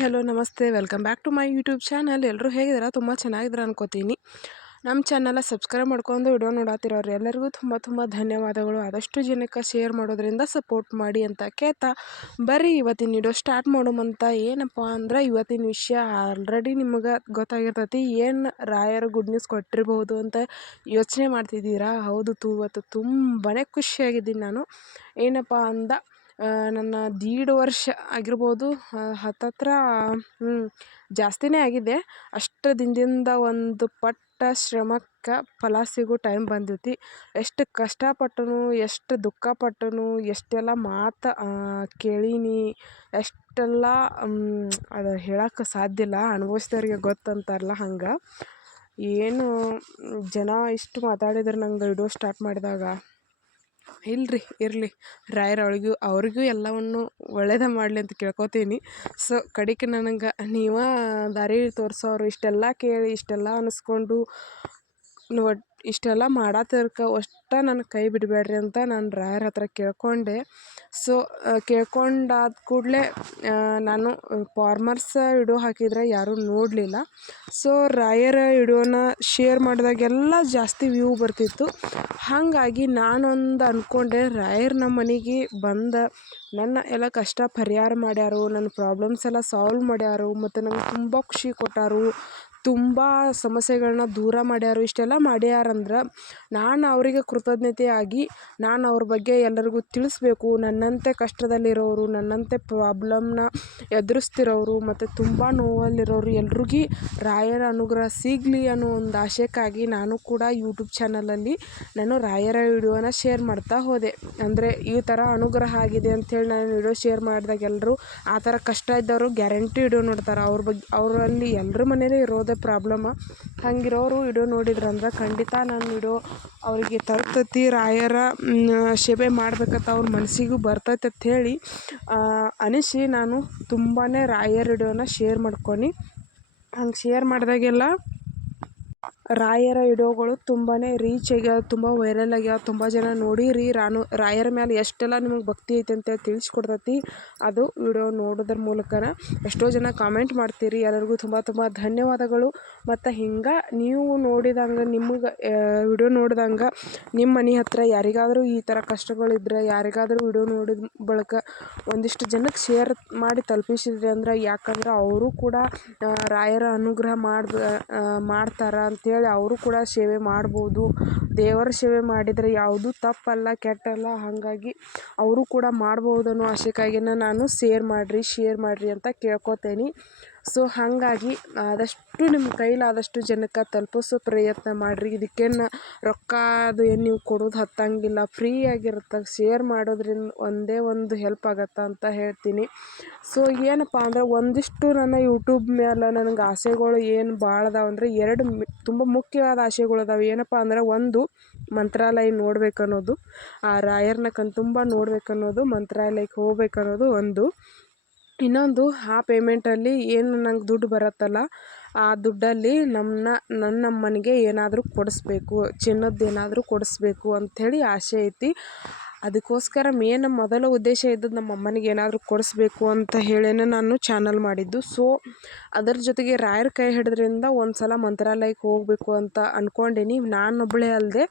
Hello, ನಮಸ್ತೆ. Welcome back to my YouTube channel. ಎಲ್ಲರೂ ಹೇಗಿದ್ದೀರಾ? ತುಂಬ ಚೆನ್ನಾಗಿದ್ದೀರಾ ಅನ್ಕೋತೀನಿ. ನಮ್ಮ ಚಾನಲ ಸಬ್ಸ್ಕ್ರೈಬ್ ಮಾಡ್ಕೊಂಡು ವಿಡಿಯೋ ನೋಡತ್ತಿರೋರು ಎಲ್ಲರಿಗೂ ತುಂಬ ತುಂಬ ಧನ್ಯವಾದಗಳು. ಆದಷ್ಟು ಜನಕ್ಕೆ ಶೇರ್ ಮಾಡೋದ್ರಿಂದ ಸಪೋರ್ಟ್ ಮಾಡಿ ಅಂತ ಕೇಳ್ತಾ ಬರ್ರಿ. ಇವತ್ತಿನ ವಿಡಿಯೋ ಸ್ಟಾರ್ಟ್ ಮಾಡೋಮಂತ ಏನಪ್ಪ ಅಂದ್ರೆ ಇವತ್ತಿನ ವಿಷಯ ಆಲ್ರೆಡಿ ನಿಮಗೆ ಗೊತ್ತಾಗಿರ್ತೈತಿ. ಏನು ರಾಯರು ಗುಡ್ ನ್ಯೂಸ್ ಕೊಟ್ಟಿರ್ಬೋದು ಅಂತ ಯೋಚನೆ ಮಾಡ್ತಿದ್ದೀರಾ? ಹೌದು, ತು ಇವತ್ತು ತುಂಬಾ ಖುಷಿಯಾಗಿದ್ದೀನಿ ನಾನು. ಏನಪ್ಪ ಅಂದ ನನ್ನ ದೀಡ್ ವರ್ಷ ಆಗಿರ್ಬೋದು ಹತ್ತತ್ರ ಹ್ಞೂ ಜಾಸ್ತಿನೇ ಆಗಿದೆ. ಅಷ್ಟು ದಿನದಿಂದ ಒಂದು ಪಟ್ಟ ಶ್ರಮಕ್ಕೆ ಫಲ ಸಿಗೋ ಟೈಮ್ ಬಂದೈತಿ. ಎಷ್ಟು ಕಷ್ಟಪಟ್ಟನು, ಎಷ್ಟು ದುಃಖ ಎಷ್ಟೆಲ್ಲ ಮಾತು ಕೇಳೀನಿ, ಎಷ್ಟೆಲ್ಲ ಅದು ಹೇಳಕ್ಕೆ ಸಾಧ್ಯ ಇಲ್ಲ, ಅನುಭವಿಸಿದವ್ರಿಗೆ ಗೊತ್ತಂತಾರಲ್ಲ ಹಂಗೆ. ಏನು, ಜನ ಇಷ್ಟು ಮಾತಾಡಿದ್ರು ನಂಗೆ ವಿಡಿಯೋ ಸ್ಟಾರ್ಟ್ ಮಾಡಿದಾಗ ಇಲ್ರಿ, ಇರಲಿ. ರಾಯರ ಅವಳಿಗೂ ಅವ್ರಿಗೂ ಎಲ್ಲವನ್ನು ಒಳ್ಳೇದೇ ಮಾಡಲಿ ಅಂತ ಕೇಳ್ಕೊತೀನಿ. ಸೊ ಕಡೆಗೆ ನನಗೆ ನೀವೇ ದಾರಿ ತೋರಿಸೋರು ಇಷ್ಟೆಲ್ಲ ಕೇಳಿ, ಇಷ್ಟೆಲ್ಲ ಅನಿಸ್ಕೊಂಡು ಒಟ್ಟು ಇಷ್ಟೆಲ್ಲ ಮಾಡತ್ತಿರ್ಕ ಅಷ್ಟ ನನ್ನ ಕೈ ಬಿಡಬೇಡ್ರಿ ಅಂತ ನಾನು ರಾಯರ ಹತ್ತಿರ ಕೇಳ್ಕೊಂಡೆ. ಸೊ ಕೇಳ್ಕೊಂಡಾದ ಕೂಡಲೇ ನಾನು ಫಾರ್ಮರ್ಸ್ ವಿಡಿಯೋ ಹಾಕಿದರೆ ಯಾರೂ ನೋಡಲಿಲ್ಲ. ಸೊ ರಾಯರ ವಿಡಿಯೋನ ಶೇರ್ ಮಾಡಿದಾಗೆಲ್ಲ ಜಾಸ್ತಿ ವ್ಯೂ ಬರ್ತಿತ್ತು. ಹಾಗಾಗಿ ನಾನೊಂದು ಅಂದ್ಕೊಂಡೆ ರಾಯರ್ ನಮ್ಮ ಮನೆಗೆ ಬಂದ ನನ್ನ ಎಲ್ಲ ಕಷ್ಟ ಪರಿಹಾರ ಮಾಡ್ಯಾರು ನನ್ನ ಪ್ರಾಬ್ಲಮ್ಸ್ ಎಲ್ಲ ಸಾಲ್ವ್ ಮಾಡ್ಯಾರು, ಮತ್ತು ನಂಗೆ ತುಂಬ ಖುಷಿ ಕೊಟ್ಟಾರು. ತುಂಬ ಸಮಸ್ಯೆಗಳನ್ನ ದೂರ ಮಾಡ್ಯಾರು, ಇಷ್ಟೆಲ್ಲ ಮಾಡ್ಯಾರಂದ್ರೆ ನಾನು ಅವರಿಗೆ ಕೃತಜ್ಞತೆಯಾಗಿ ನಾನು ಅವ್ರ ಬಗ್ಗೆ ಎಲ್ಲರಿಗೂ ತಿಳಿಸ್ಬೇಕು. ನನ್ನಂತೆ ಕಷ್ಟದಲ್ಲಿರೋರು, ನನ್ನಂತೆ ಪ್ರಾಬ್ಲಮ್ನ ಎದುರಿಸ್ತಿರೋರು ಮತ್ತು ತುಂಬ ನೋವಲ್ಲಿರೋರು ಎಲ್ರಿಗೂ ರಾಯರ ಅನುಗ್ರಹ ಸಿಗಲಿ ಅನ್ನೋ ಒಂದು ಆಶಯಕ್ಕಾಗಿ ನಾನು ಕೂಡ ಯೂಟ್ಯೂಬ್ ಚಾನಲಲ್ಲಿ ನಾನು ರಾಯರ ವಿಡಿಯೋನ ಶೇರ್ ಮಾಡ್ತಾ ಹೋದೆ. ಅಂದರೆ ಈ ಥರ ಅನುಗ್ರಹ ಆಗಿದೆ ಅಂಥೇಳಿ ನಾನು ವಿಡಿಯೋ ಶೇರ್ ಮಾಡಿದಾಗ ಎಲ್ಲರೂ ಆ ಥರ ಕಷ್ಟ ಇದ್ದವರು ಗ್ಯಾರಂಟಿ ವಿಡಿಯೋ ನೋಡ್ತಾರೆ. ಅವ್ರ ಬಗ್ಗೆ ಅವರಲ್ಲಿ ಎಲ್ಲರ ಮನೇಲೇ ಇರೋದೇ ಪ್ರಾಬ್ಲಮ ಹಂಗಿರೋರು ವಿಡಿಯೋ ನೋಡಿದ್ರಂದ್ರೆ ಖಂಡಿತ ನಾನು ವಿಡಿಯೋ ಅವರಿಗೆ ತರ್ತೈತಿ, ರಾಯರ ಸೇವೆ ಮಾಡ್ಬೇಕಂತ ಅವ್ರ ಮನಸ್ಸಿಗೂ ಬರ್ತೈತೆ ಅಂತ ಹೇಳಿ ಅನಿಸಿ ನಾನು ತುಂಬಾ ರಾಯರ ವಿಡಿಯೋನ ಶೇರ್ ಮಾಡ್ಕೊನಿ. ಹಂಗೆ ಶೇರ್ ಮಾಡಿದಾಗೆಲ್ಲ ರಾಯರ ವಿಡಿಯೋಗಳು ತುಂಬಾ ರೀಚ್ ಆಗ್ಯಾವ ತುಂಬ ವೈರಲ್ ಆಗ್ಯಾವ ತುಂಬ ಜನ ನೋಡಿರಿ. ರಾನು, ರಾಯರ ಮ್ಯಾಲೆ ಎಷ್ಟೆಲ್ಲ ನಿಮಗೆ ಭಕ್ತಿ ಐತೆ ಅಂತೇಳಿ ತಿಳಿಸ್ಕೊಡ್ತೈತಿ. ಅದು ವಿಡಿಯೋ ನೋಡೋದ್ರ ಮೂಲಕನ ಎಷ್ಟೋ ಜನ ಕಾಮೆಂಟ್ ಮಾಡ್ತೀರಿ. ಎಲ್ಲರಿಗೂ ತುಂಬ ತುಂಬ ಧನ್ಯವಾದಗಳು. ಮತ್ತು ಹಿಂಗೆ ನೀವು ನೋಡಿದಂಗೆ, ನಿಮಗೆ ವಿಡಿಯೋ ನೋಡಿದಂಗೆ ನಿಮ್ಮ ಮನೆ ಹತ್ತಿರ ಯಾರಿಗಾದರೂ ಈ ಥರ ಕಷ್ಟಗಳಿದ್ರೆ, ಯಾರಿಗಾದರೂ ವಿಡಿಯೋ ನೋಡಿದ ಬಳಿಕ ಒಂದಿಷ್ಟು ಜನಕ್ಕೆ ಶೇರ್ ಮಾಡಿ ತಲುಪಿಸಿದ್ರಿ ಅಂದ್ರೆ ಯಾಕಂದ್ರೆ ಅವರು ಕೂಡ ರಾಯರ ಅನುಗ್ರಹ ಮಾಡ್ಬ ಮಾಡ್ತಾರೆ ಅಂಥೇಳಿ ಅವರು ಕೂಡ ಸೇವೆ ಮಾಡ್ಬೋದು. ದೇವರ ಸೇವೆ ಮಾಡಿದರೆ ಯಾವುದೂ ತಪ್ಪಲ್ಲ, ಕೆಟ್ಟಲ್ಲ, ಹಾಗಾಗಿ ಅವರು ಕೂಡ ಮಾಡ್ಬೋದು ಅನ್ನೋ ಆಸೆಗಾಗಿನೇ ನಾನು ಸೇರ್ ಮಾಡಿರಿ ಶೇರ್ ಮಾಡಿರಿ ಅಂತ ಕೇಳ್ಕೊತೇನೆ. ಸೊ ಹಾಗಾಗಿ ಆದಷ್ಟು ನಿಮ್ಮ ಕೈಲಾದಷ್ಟು ಜನಕ್ಕೆ ತಲುಪಿಸೋ ಪ್ರಯತ್ನ ಮಾಡಿರಿ. ಇದಕ್ಕೇನು ರೊಕ್ಕ ಅದು ಏನು ನೀವು ಕೊಡೋದು ಹತ್ತಂಗಿಲ್ಲ. ಫ್ರೀ ಆಗಿರುತ್ತೆ, ಶೇರ್ ಮಾಡೋದ್ರಿಂದ ಒಂದೇ ಒಂದು ಹೆಲ್ಪ್ ಆಗತ್ತೆ ಅಂತ ಹೇಳ್ತೀನಿ. ಸೊ ಏನಪ್ಪ ಅಂದ್ರೆ ಒಂದಿಷ್ಟು ನನ್ನ ಯೂಟ್ಯೂಬ್ ಮೇಲೆ ನನಗೆ ಆಸೆಗಳು ಏನು ಭಾಳ ಅದಾವೆ ಅಂದರೆ ಎರಡು ತುಂಬ ಮುಖ್ಯವಾದ ಆಸೆಗಳು ಅದಾವೆ. ಏನಪ್ಪ ಅಂದ್ರೆ ಒಂದು, ಮಂತ್ರಾಲಯ ನೋಡ್ಬೇಕು ಅನ್ನೋದು ಆ ರಾಯರ್ನ ಕಣ್ ತುಂಬ ನೋಡ್ಬೇಕು ಅನ್ನೋದು ಮಂತ್ರಾಲಯಕ್ಕೆ ಹೋಗ್ಬೇಕನ್ನೋದು ಒಂದು. ಇನ್ನೊಂದು, ಆ ಪೇಮೆಂಟಲ್ಲಿ ಏನು ನಂಗೆ ದುಡ್ಡು ಬರುತ್ತಲ್ಲ, ಆ ದುಡ್ಡಲ್ಲಿ ನಮ್ಮನ್ನ ನನ್ನ ಅಮ್ಮನಿಗೆ ಏನಾದರೂ ಕೊಡಿಸ್ಬೇಕು, ಚಿನ್ನದ್ದು ಏನಾದರೂ ಕೊಡಿಸ್ಬೇಕು ಅಂಥೇಳಿ ಆಸೆ ಐತಿ. ಅದಕ್ಕೋಸ್ಕರ ಮೇನ್ ಮೊದಲ ಉದ್ದೇಶ ಇದ್ದದ್ದು ನಮ್ಮ ಅಮ್ಮನಿಗೆ ಏನಾದರೂ ಕೊಡಿಸ್ಬೇಕು ಅಂತ ಹೇಳೇನೆ ನಾನು ಚಾನಲ್ ಮಾಡಿದ್ದು. ಸೊ ಅದರ ಜೊತೆಗೆ ರಾಯರ ಕೈ ಹಿಡಿದ್ರಿಂದ ಒಂದು ಸಲ ಮಂತ್ರಾಲಯಕ್ಕೆ ಹೋಗಬೇಕು ಅಂತ ಅಂದ್ಕೊಂಡೀನಿ ನಾನೊಬ್ಬಳೇ ಅಲ್ಲದೆ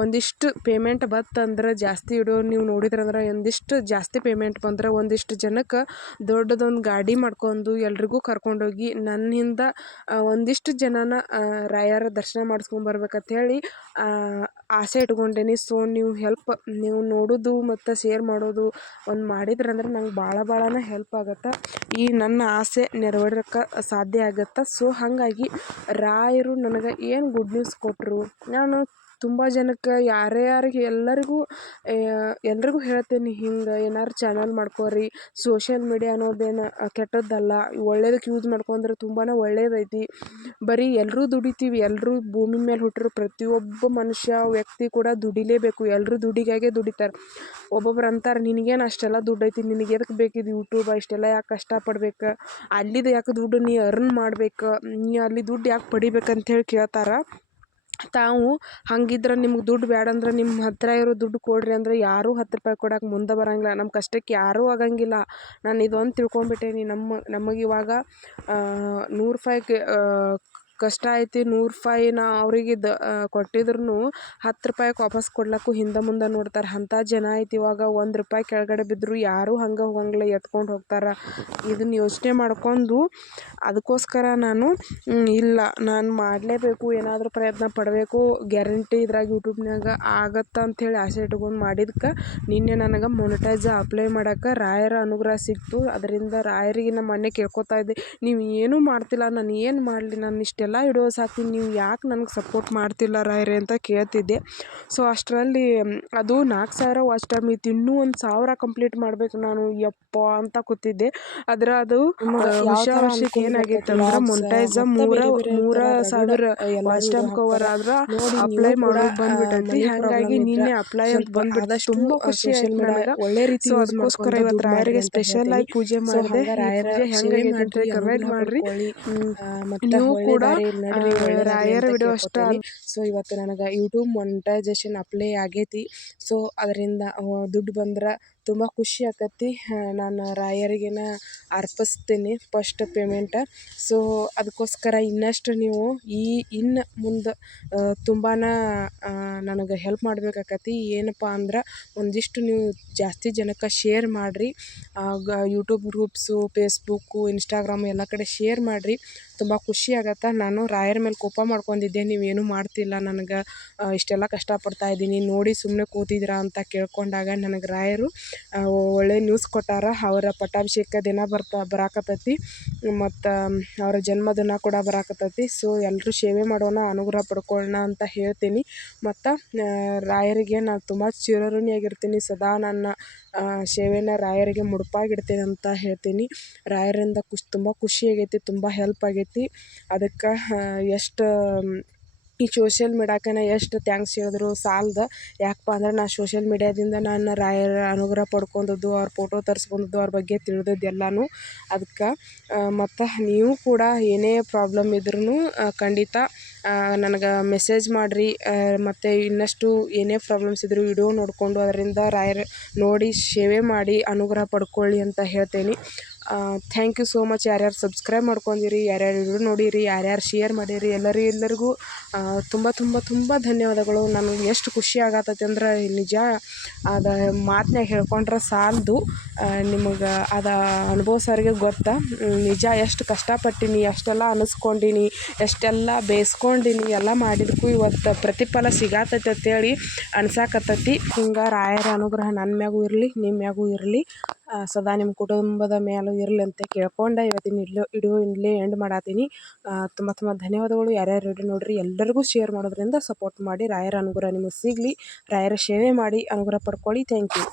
ಒಂದಿಷ್ಟು ಪೇಮೆಂಟ್ ಬತ್ತಂದ್ರೆ ಜಾಸ್ತಿ ಇಡೋ, ನೀವು ನೋಡಿದ್ರಂದ್ರೆ ಒಂದಿಷ್ಟು ಜಾಸ್ತಿ ಪೇಮೆಂಟ್ ಬಂದ್ರೆ ಒಂದಿಷ್ಟು ಜನಕ್ಕೆ ದೊಡ್ಡದೊಂದು ಗಾಡಿ ಮಾಡ್ಕೊಂಡು ಎಲ್ರಿಗೂ ಕರ್ಕೊಂಡೋಗಿ ನನ್ನಿಂದ ಒಂದಿಷ್ಟು ಜನನ ರಾಯರ ದರ್ಶನ ಮಾಡಿಸ್ಕೊಂಡ್ಬರ್ಬೇಕಂತ ಹೇಳಿ ಆಸೆ ಇಟ್ಕೊಂಡೇನಿ. ಸೊ ನೀವು ಹೆಲ್ಪ್ ನೀವು ನೋಡೋದು ಮತ್ತು ಸೇರ್ ಮಾಡೋದು ಒಂದು ಮಾಡಿದ್ರಂದ್ರೆ ನಂಗೆ ಭಾಳ ಭಾಳನೇ ಹೆಲ್ಪ್ ಆಗತ್ತೆ. ಈ ನನ್ನ ಆಸೆ ನೆರವೇರಕ್ಕೆ ಸಾಧ್ಯ ಆಗತ್ತೆ. ಸೊ ಹಾಗಾಗಿ ರಾಯರು ನನಗೆ ಏನು ಗುಡ್ ನ್ಯೂಸ್ ಕೊಟ್ಟರು ನಾನು ತುಂಬ ಜನಕ್ಕೆ ಯಾರೇ ಯಾರಿಗೆ ಎಲ್ಲರಿಗೂ ಎಲ್ರಿಗೂ ಹೇಳ್ತೀನಿ, ಹಿಂಗೆ ಏನಾರು ಚಾನಲ್ ಮಾಡ್ಕೋರಿ ಸೋಷಿಯಲ್ ಮೀಡಿಯಾ ಅನ್ನೋದೇನು ಕೆಟ್ಟದ್ದಲ್ಲ ಒಳ್ಳೇದಕ್ಕೆ ಯೂಸ್ ಮಾಡ್ಕೊಂಡ್ರೆ ತುಂಬಾ ಒಳ್ಳೇದೈತಿ. ಬರೀ ಎಲ್ಲರೂ ದುಡಿತೀವಿ ಎಲ್ಲರೂ ಭೂಮಿ ಮೇಲೆ ಹುಟ್ಟಿರೋ ಪ್ರತಿಯೊಬ್ಬ ಮನುಷ್ಯ ವ್ಯಕ್ತಿ ಕೂಡ ದುಡಿಲೇಬೇಕು ಎಲ್ಲರೂ ದುಡಿಗಾಗೆ ದುಡಿತಾರೆ. ಒಬ್ಬೊಬ್ರು ಅಂತಾರೆ, ನಿನಗೇನು ಅಷ್ಟೆಲ್ಲ ದುಡ್ಡು ಐತಿ, ನಿನಗೆ ಎದಕ್ಕೆ ಬೇಕಿದು ಯೂಟ್ಯೂಬ ಇಷ್ಟೆಲ್ಲ ಯಾಕೆ ಕಷ್ಟಪಡ್ಬೇಕು ಅಲ್ಲಿದು ಯಾಕೆ ದುಡ್ಡು ನೀ ಅರ್ನ್ ಮಾಡ್ಬೇಕು? ನೀ ಅಲ್ಲಿ ದುಡ್ಡು ಯಾಕೆ ಪಡಿಬೇಕು ಹೇಳಿ ಕೇಳ್ತಾರೆ. ತಾವು ಹಂಗಿದ್ರೆ ನಿಮ್ಗೆ ದುಡ್ಡು ಬೇಡಂದ್ರೆ ನಿಮ್ಮ ಹತ್ತಿರ ಇರೋ ದುಡ್ಡು ಕೊಡ್ರಿ ಅಂದ್ರೆ ಯಾರೂ ಹತ್ತು ರೂಪಾಯಿ ಕೊಡಕ್ಕೆ ಮುಂದೆ ಬರಂಗಿಲ್ಲ. ನಮ್ಮ ಕಷ್ಟಕ್ಕೆ ಯಾರೂ ಆಗಂಗಿಲ್ಲ. ನಾನು ಇದೊಂದು ತಿಳ್ಕೊಂಬಿಟ್ಟೇನಿ ನಮ್ಮ, ನಮಗೆ ಇವಾಗ ನೂರು ರೂಪಾಯಿಗೆ ಕಷ್ಟ ಐತಿ ನೂರು ರೂಪಾಯಿ ನಾ ಅವ್ರಿಗೆ ದ ಕೊಟ್ಟಿದ್ರು ಹತ್ತು ರೂಪಾಯಿಗೆ ವಾಪಸ್ ಕೊಡ್ಲಕ್ಕೂ ಹಿಂದೆ ಮುಂದೆ ನೋಡ್ತಾರೆ. ಅಂಥ ಜನ ಐತಿ ಇವಾಗ ಒಂದು ರೂಪಾಯಿ ಕೆಳಗಡೆ ಬಿದ್ದರೂ ಯಾರೂ ಹಂಗೆ ಹೋಗಂಗಿಲ್ಲ, ಎತ್ಕೊಂಡು ಹೋಗ್ತಾರೆ. ಇದನ್ನ ಯೋಚನೆ ಮಾಡ್ಕೊಂಡು ಅದಕ್ಕೋಸ್ಕರ ನಾನು ಇಲ್ಲ, ನಾನು ಮಾಡಲೇಬೇಕು, ಏನಾದರೂ ಪ್ರಯತ್ನ ಪಡಬೇಕು. ಗ್ಯಾರಂಟಿ ಇದ್ರಾಗ ಯೂಟ್ಯೂಬ್ನಾಗ ಆಗತ್ತೆ ಅಂಥೇಳಿ ಆಸೆ ಇಟ್ಕೊಂಡು ಮಾಡಿದ್ಕೆ ನಿನ್ನೆ ನನಗೆ ಮೊನಿಟೈಸ್ ಅಪ್ಲೈ ಮಾಡೋಕ್ಕೆ ರಾಯರ ಅನುಗ್ರಹ ಸಿಕ್ತು. ಅದರಿಂದ ರಾಯರಿಗೆ ನಮ್ಮ ಮನೆ ಕೇಳ್ಕೊತಾ ಇದ್ದೆ, ನೀವು ಏನೂ ಮಾಡ್ತಿಲ್ಲ, ನಾನು ಏನು ಮಾಡಲಿ, ನಾನು ಇಷ್ಟೆಲ್ಲ ವಿಡಿಯೋಸ್ ಹಾಕ್ತೀನಿ ನೀವು ಯಾಕೆ ನನಗೆ ಸಪೋರ್ಟ್ ಮಾಡ್ತಿಲ್ಲ ರಾಯರೇ ಅಂತ ಕೇಳ್ತಿದ್ದೆ. ಸೊ ಅಷ್ಟರಲ್ಲಿ ಅದು ನಾಲ್ಕು ಸಾವಿರ ವಾಚ್ ಟೈಮ್ ಇತ್ತು ಇನ್ನೂ ಒಂದು ಸಾವಿರ ಕಂಪ್ಲೀಟ್ ಮಾಡಬೇಕು ನಾನು ಯಪ್ಪ ಅಂತ ಕೂತಿದ್ದೆ. ಆದರೆ ಅದು ವರ್ಷ ವರ್ಷಕ್ಕೆ ಏನಾಗಿತ್ತು ಅಂದ್ರೆ ಮೊಂಟೈಸ ಮೂರ ಮೂರ ಸಾವಿರ ವಾಚ್ ಟೈಮ್ ಕವರ್ ಆದ್ರೆ ಅಪ್ಲೈ ಮಾಡೋದು ಬಂದ್ಬಿಟ್ಟಂತೆ. ಹಾಗಾಗಿ ನಿನ್ನೆ ಅಪ್ಲೈ ಅಂತ ಬಂದ್ಬಿಟ್ಟು ತುಂಬ ಖುಷಿ ಆಯ್ತು ನನಗೆ. ಒಳ್ಳೆ ರೀತಿ ಅದಕ್ಕೋಸ್ಕರ ಇವತ್ತು ರಾಯರಿಗೆ ಸ್ಪೆಷಲ್ ಆಗಿ ಪೂಜೆ ಮಾಡಿದೆ. ಹಂಗ ರಾಯರ ಹೆಂಗೆ ಮಾಡ್ರಿ, ಕಮೆಂಟ್ ಮಾಡ್ರಿ. ನೀವು ಕೂಡ ರಾಯರ ವಿಡಿಯೋ ಅಷ್ಟ. ಸೊ ಇವತ್ತು ನನಗೆ ಯೂಟ್ಯೂಬ್ ಮೊನಿಟೈಸೇಷನ್ ಅಪ್ಲೈ ಆಗೈತಿ ಸೊ ಅದರಿಂದ ದುಡ್ಡು ಬಂದ್ರೆ ತುಂಬ ಖುಷಿ ಆಕತಿ. ನಾನು ರಾಯರಿಗೇನ ಅರ್ಪಿಸ್ತೀನಿ ಪಸ್ಟ್ ಪೇಮೆಂಟ ಸೊ ಅದಕ್ಕೋಸ್ಕರ ಇನ್ನಷ್ಟು ನೀವು ಈ ಇನ್ನು ಮುಂದೆ ತುಂಬಾ ನನಗೆ ಹೆಲ್ಪ್ ಮಾಡ್ಬೇಕಾಕತಿ. ಏನಪ್ಪ ಅಂದ್ರೆ ಒಂದಿಷ್ಟು ನೀವು ಜಾಸ್ತಿ ಜನಕ್ಕೆ ಶೇರ್ ಮಾಡಿರಿ. ಆಗ ಯೂಟ್ಯೂಬ್ ಗ್ರೂಪ್ಸು ಫೇಸ್ಬುಕ್ಕು ಇನ್ಸ್ಟಾಗ್ರಾಮ್ ಎಲ್ಲ ಕಡೆ ಶೇರ್ ಮಾಡಿರಿ. ತುಂಬ ಖುಷಿ ಆಗತ್ತೆ. ನಾನು ರಾಯರ ಮೇಲೆ ಕೋಪ ಮಾಡ್ಕೊಂಡಿದ್ದೆ. ನೀವೇನು ಮಾಡ್ತಿಲ್ಲ. ನನಗೆ ಇಷ್ಟೆಲ್ಲ ಕಷ್ಟಪಡ್ತಾ ಇದ್ದೀನಿ. ನೋಡಿ ಸುಮ್ಮನೆ ಕೂತಿದ್ದೀರಾ ಅಂತ ಕೇಳ್ಕೊಂಡಾಗ ನನಗೆ ರಾಯರು ಒಳ್ಳೆ ನ್ಯೂಸ್ ಕೊಟ್ಟಾರ. ಅವರ ಪಟ್ಟಾಭಿಷೇಕ ದಿನ ಬರ್ತಾ, ಬರಾಕತ್ತೈತಿ. ಮತ್ತು ಅವರ ಜನ್ಮದಿನ ಕೂಡ ಬರಾಕತ್ತೈತಿ. ಸೊ ಎಲ್ಲರೂ ಸೇವೆ ಮಾಡೋಣ, ಅನುಗ್ರಹ ಪಡ್ಕೊಳ್ಳೋಣ ಅಂತ ಹೇಳ್ತೀನಿ. ಮತ್ತು ರಾಯರಿಗೆ ನಾನು ತುಂಬ ಚಿರಋಣಿಯಾಗಿರ್ತೀನಿ. ಸದಾ ನನ್ನ ಸೇವೆನ ರಾಯರಿಗೆ ಮುಡುಪಾಗಿಡ್ತೀನಿ ಅಂತ ಹೇಳ್ತೀನಿ. ರಾಯರಿಂದ ಖುಷ್, ತುಂಬ ಖುಷಿ ಆಗೈತಿ ತುಂಬ ಹೆಲ್ಪ್ ಆಗೈತಿ. ಅದಕ್ಕೆ ಎಷ್ಟು ಈ ಸೋಶಿಯಲ್ ಮೀಡ್ಯಾಕ್ಕೆ ನಾ ಎಷ್ಟು ಥ್ಯಾಂಕ್ಸ್ ಹೇಳಿದ್ರು ಸಾಲದು. ಯಾಕಪ್ಪ ಅಂದ್ರೆ ನಾ ಸೋಶಿಯಲ್ ಮೀಡ್ಯಾದಿಂದ ನಾನು ರಾಯರ ಅನುಗ್ರಹ ಪಡ್ಕೊಂಡದ್ದು, ಅವ್ರ ಫೋಟೋ ತರಿಸ್ಕೊಂಡದ್ದು, ಅವ್ರ ಬಗ್ಗೆ ತಿಳಿದದ್ದು ಎಲ್ಲನೂ. ಅದಕ್ಕೆ ಮತ್ತು ನೀವು ಕೂಡ ಏನೇ ಪ್ರಾಬ್ಲಮ್ ಇದ್ರೂ ಖಂಡಿತ ನನಗೆ ಮೆಸೇಜ್ ಮಾಡಿರಿ. ಮತ್ತು ಇನ್ನಷ್ಟು ಏನೇ ಪ್ರಾಬ್ಲಮ್ಸ್ ಇದ್ದರೂ ವಿಡಿಯೋ ನೋಡಿಕೊಂಡು ಅದರಿಂದ ರಾಯರ ನೋಡಿ ಸೇವೆ ಮಾಡಿ, ಅನುಗ್ರಹ ಪಡ್ಕೊಳ್ಳಿ ಅಂತ ಹೇಳ್ತೇನೆ. ಥ್ಯಾಂಕ್ ಯು ಸೋ ಮಚ್ ಯಾರ್ಯಾರು ಸಬ್ಸ್ಕ್ರೈಬ್ ಮಾಡ್ಕೊಂಡಿರಿ, ಯಾರ್ಯಾರು ನೋಡಿರಿ, ಯಾರ್ಯಾರು ಶೇರ್ ಮಾಡೀರಿ, ಎಲ್ಲರಿ, ಎಲ್ಲರಿಗೂ ತುಂಬ ತುಂಬ ತುಂಬ ಧನ್ಯವಾದಗಳು. ನನಗೆ ಎಷ್ಟು ಖುಷಿ ಆಗತ್ತೈತಿ ಅಂದ್ರೆ ನಿಜ, ಅದು ಮಾತ್ನ್ಯಾಗ ಹೇಳ್ಕೊಂಡ್ರೆ ಸಾಲದು. ನಿಮಗೆ ಅದು ಅನುಭವ್ಸೋರಿಗೆ ಗೊತ್ತಾ. ನಿಜ ಎಷ್ಟು ಕಷ್ಟಪಟ್ಟೀನಿ, ಎಷ್ಟೆಲ್ಲ ಅನಿಸ್ಕೊಂಡಿನಿ, ಎಷ್ಟೆಲ್ಲ ಬೇಯಿಸ್ಕೊಂಡಿನಿ ಎಲ್ಲ ಮಾಡಿದಕ್ಕೂ ಇವತ್ತು ಪ್ರತಿಫಲ ಸಿಗತೈತೆ ಅಂತೇಳಿ ಅನ್ಸಾಕತ್ತೈತಿ. ಹಿಂಗೆ ರಾಯರ ಅನುಗ್ರಹ ನನ್ನ ಮ್ಯಾಗೂ ಇರಲಿ ನಿಮ್ಮ ಮ್ಯಾಗೂ ಇರಲಿ. ಸದಾ ನಿಮ್ಮ ಕುಟುಂಬದ ಮೇಲೂ ಇರಲಿ ಅಂತ ಕೇಳ್ಕೊಂಡು ಇವತ್ತಿನ ಇಡ್ಲು ವಿಡಿಯೋ ಇಲ್ಲೇ ಎಂಡ್ ಮಾಡತ್ತೀನಿ ತುಂಬ ತುಂಬ ಧನ್ಯವಾದಗಳು. ಯಾರ್ಯಾರು ವಿಡಿಯೋ ನೋಡ್ರಿ, ಎಲ್ಲರಿಗೂ ಶೇರ್ ಮಾಡೋದ್ರಿಂದ ಸಪೋರ್ಟ್ ಮಾಡಿ. ರಾಯರ ಅನುಗ್ರಹ ನಿಮಗೆ ಸಿಗಲಿ. ರಾಯರ ಸೇವೆ ಮಾಡಿ, ಅನುಗ್ರಹ ಪಡ್ಕೊಳ್ಳಿ. Thank you